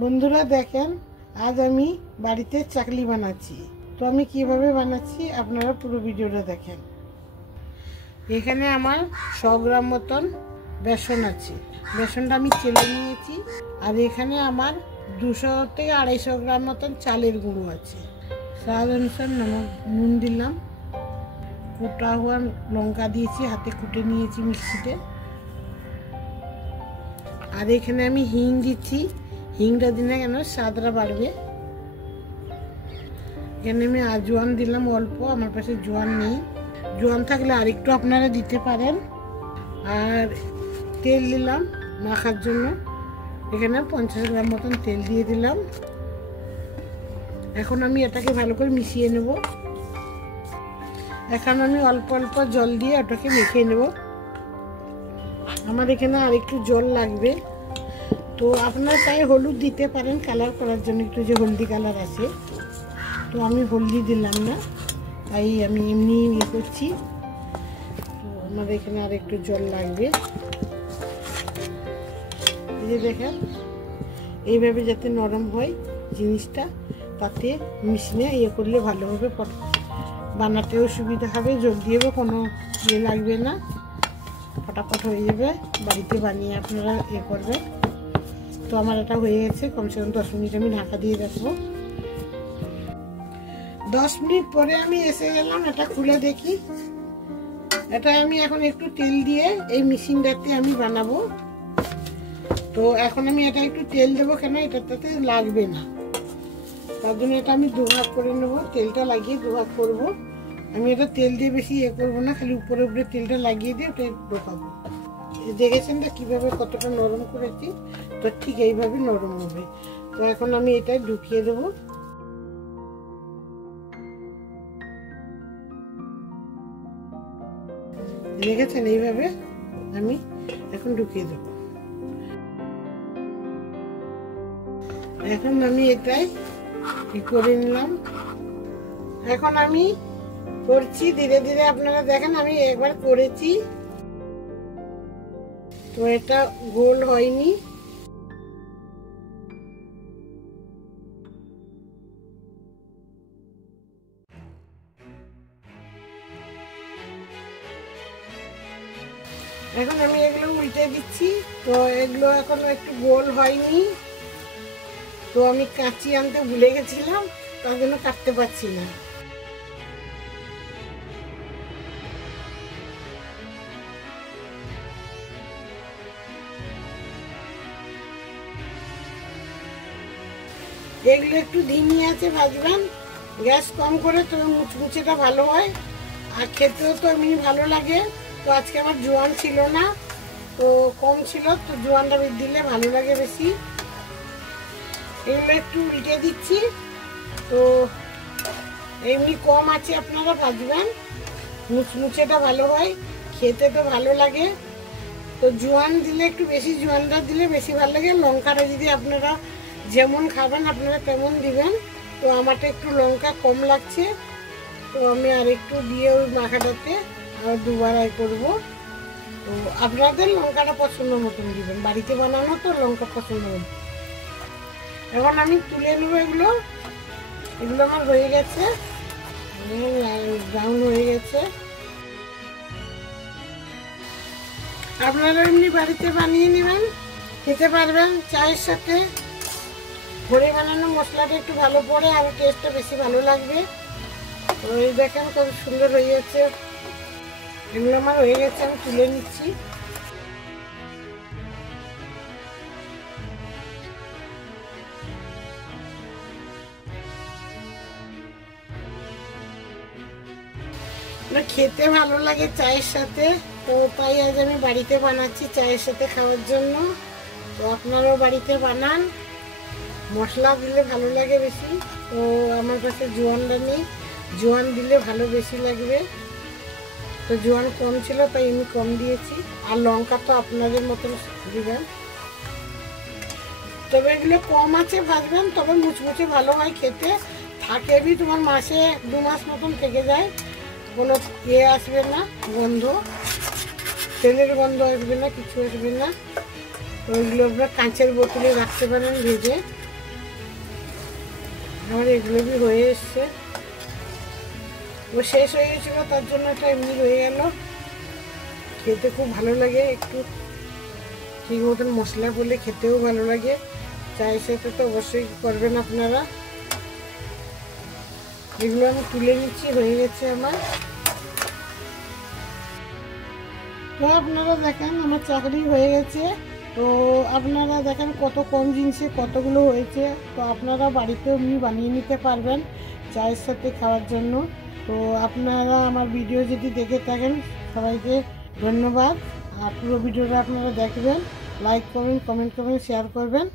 বন্ধুরা দেখেন, আজ আমি বাড়িতে চাকলি বানাচ্ছি। তো আমি কিভাবে বানাচ্ছি আপনারা পুরো ভিডিওটা দেখেন। এখানে আমার 100 গ্রাম মতন বেসন আছে। বেসনটা আমি চেলে নিয়েছি। আর এখানে আমার 200 থেকে 250 গ্রাম মতন চালের গুঁড়ো আছে। স্বাদ অনুসার নুন দিলাম, কুটা হওয়া লঙ্কা দিয়েছি, হাতে কুটে নিয়েছি মিক্সিতে। আর এখানে আমি হিং দিচ্ছি, হিংটা দিলে কেন স্বাদটা বাড়বে। এখানে আমি আজওয়ান দিলাম অল্প, আমার পাশে জোয়ান নেই, জোয়ান থাকলে আরেকটু আপনারা দিতে পারেন। আর তেল দিলাম মাখার জন্য, এখানে 50 গ্রাম মতন তেল দিয়ে দিলাম। এখন আমি এটাকে ভালো করে মিশিয়ে নেব। এখন আমি অল্প অল্প জল দিয়ে এটাকে মেখে নেব। আমার এখানে আরেকটু জল লাগবে, তো আপনারা চাই হলুদ দিতে পারেন কালার করার জন্য, একটু যে হলদি কালার আছে। তো আমি হলদি দিলাম না, তাই আমি এমনি ইয়ে করছি। তো আমার এখানে আর একটু জল লাগবে। এই যে দেখেন, এইভাবে যাতে নরম হয় জিনিসটা, তাতে মেশিনে ইয়ে করলে ভালো হবে, বানাতেও সুবিধা হবে, জলদি হবে, কোনো ইয়ে লাগবে না, ফটাফট হয়ে যাবে। বাড়িতে বানিয়ে আপনারা ইয়ে করবেন। তো আমার এটা হয়ে গেছে, কমসে কম 10 মিনিট আমি ঢাকা দিয়ে রাখবো। 10 মিনিট পরে আমি এসে গেলাম, এটা খুলে দেখি। এটা আমি এখন একটু তেল দিয়ে এই মেশিনটাতে আমি বানাবো। তো এখন আমি এটা একটু তেল দেবো, কেন এটাতে লাগবে না, তার জন্য এটা আমি দুভাগ করে নেবো। তেলটা লাগিয়ে দুভাগ করবো। আমি এটা তেল দিয়ে বেশি ইয়ে করবো না, খালি উপরে উপরে তেলটা লাগিয়ে দিয়ে ওটা ঢোকাবো। দেখেছেন তো কিভাবে কতটা নরম করেছি, তো ঠিক এইভাবে নরম হবে। তো এখন আমি এটা ঢুকিয়ে দেবো। দেখেছেন, এইভাবে আমি এখন ঢুকিয়ে দেবো। এখন আমি এটাই করে নিলাম। এখন আমি করছি ধীরে ধীরে, আপনারা দেখেন আমি একবার করেছি, তো এটা গোল হয়নি। এখন আমি এগুলো উল্টে দিচ্ছি। তো এগুলো এখনো একটু গোল হয়নি, তো আমি কাঁচি আনতে ভুলে গেছিলাম, তার জন্য কাটতে পারছি না। এগুলো একটু ধিমি আছে ভাজবেন, গ্যাস কম করে, তবে মুচমুচেটা ভালো হয় আর খেতেও তো এমনি ভালো লাগে। তো আজকে আমার জোয়ান ছিল না, তো কম ছিল, তো জোয়ানটা দিলে ভালো লাগে বেশি। এগুলো একটু উল্টে দিচ্ছি। তো এমনি কম আছে আপনারা ভাজবেন, মুচমুচেটা ভালো হয়, খেতে তো ভালো লাগে। তো জোয়ান দিলে একটু বেশি, জোয়ানটা দিলে বেশি ভালো লাগে। লঙ্কাটা যদি আপনারা যেমন খাবেন আপনারা তেমন দিবেন। তো আমারটা একটু লঙ্কা কম লাগছে, তো আমি আর একটু দিয়ে ওই মাখাটাতে আর দুবার করবো। তো আপনাদের লঙ্কাটা পছন্দ মতন দিবেন, বাড়িতে বানানো তো লঙ্কা পছন্দ মতন। এখন আমি তুলে নেবো এগুলো। এগুলো আমার হয়ে গেছে, ব্রাউন হয়ে গেছে। আপনারা এমনি বাড়িতে বানিয়ে নেবেন, খেতে পারবেন চায়ের সাথে। ঘরে বানানো মশলাটা একটু ভালো পড়ে, আর টেস্টটা বেশি ভালো লাগবে। তো এই দেখেন কত সুন্দর হয়ে গেছে। এগুলো আমার হয়ে গেছে, আমি তুলে নিচ্ছি। খেতে ভালো লাগে চায়ের সাথে, তো তাই আজ আমি বাড়িতে বানাচ্ছি চায়ের সাথে খাওয়ার জন্য। তো আপনারাও বাড়িতে বানান, মশলা দিলে ভালো লাগে বেশি। তো আমার কাছে জোয়ানটা নেই, জোয়ান দিলে ভালো বেশি লাগবে। তো জোয়ান কম ছিল তাই আমি কম দিয়েছি। আর লঙ্কা তো আপনাদের মতন দিবেন। তবে এগুলো কম আছে ভাজবেন, তবে মুচমুচে ভালো হয় খেতে, থাকে বি তোমার মাসে 2 মাস মতন থেকে যায়, কোনো ইয়ে আসবে না, গন্ধ, তেলের গন্ধ আসবে না, কিছু আসবে না। তো ওইগুলো আপনারা কাঁচের বোতলে রাখতে পারেন ভেজে। আমার এগুলো হয়ে এসছে, ও শেষ হয়ে গেছিল তার জন্য এটা এমনি হয়ে গেল। খেতে খুব ভালো লাগে, একটু ঠিক মতন মশলা বলে খেতেও ভালো লাগে। চায়ের সাথে তো অবশ্যই করবেন আপনারা। এগুলো আমি তুলে নিচ্ছি, হয়ে গেছে আমার। তো আপনারা দেখেন আমার চাকরি হয়ে গেছে। তো আপনারা দেখেন কত কম জিনিসে কতগুলো হয়েছে। তো আপনারা বাড়িতেও এমনি বানিয়ে নিতে পারবেন চায়ের সাথে খাওয়ার জন্য। তো আপনারা আমার ভিডিও যদি দেখে থাকেন সবাইকে ধন্যবাদ। আর পুরো ভিডিওটা আপনারা দেখবেন, লাইক করবেন, কমেন্ট করবেন, শেয়ার করবেন।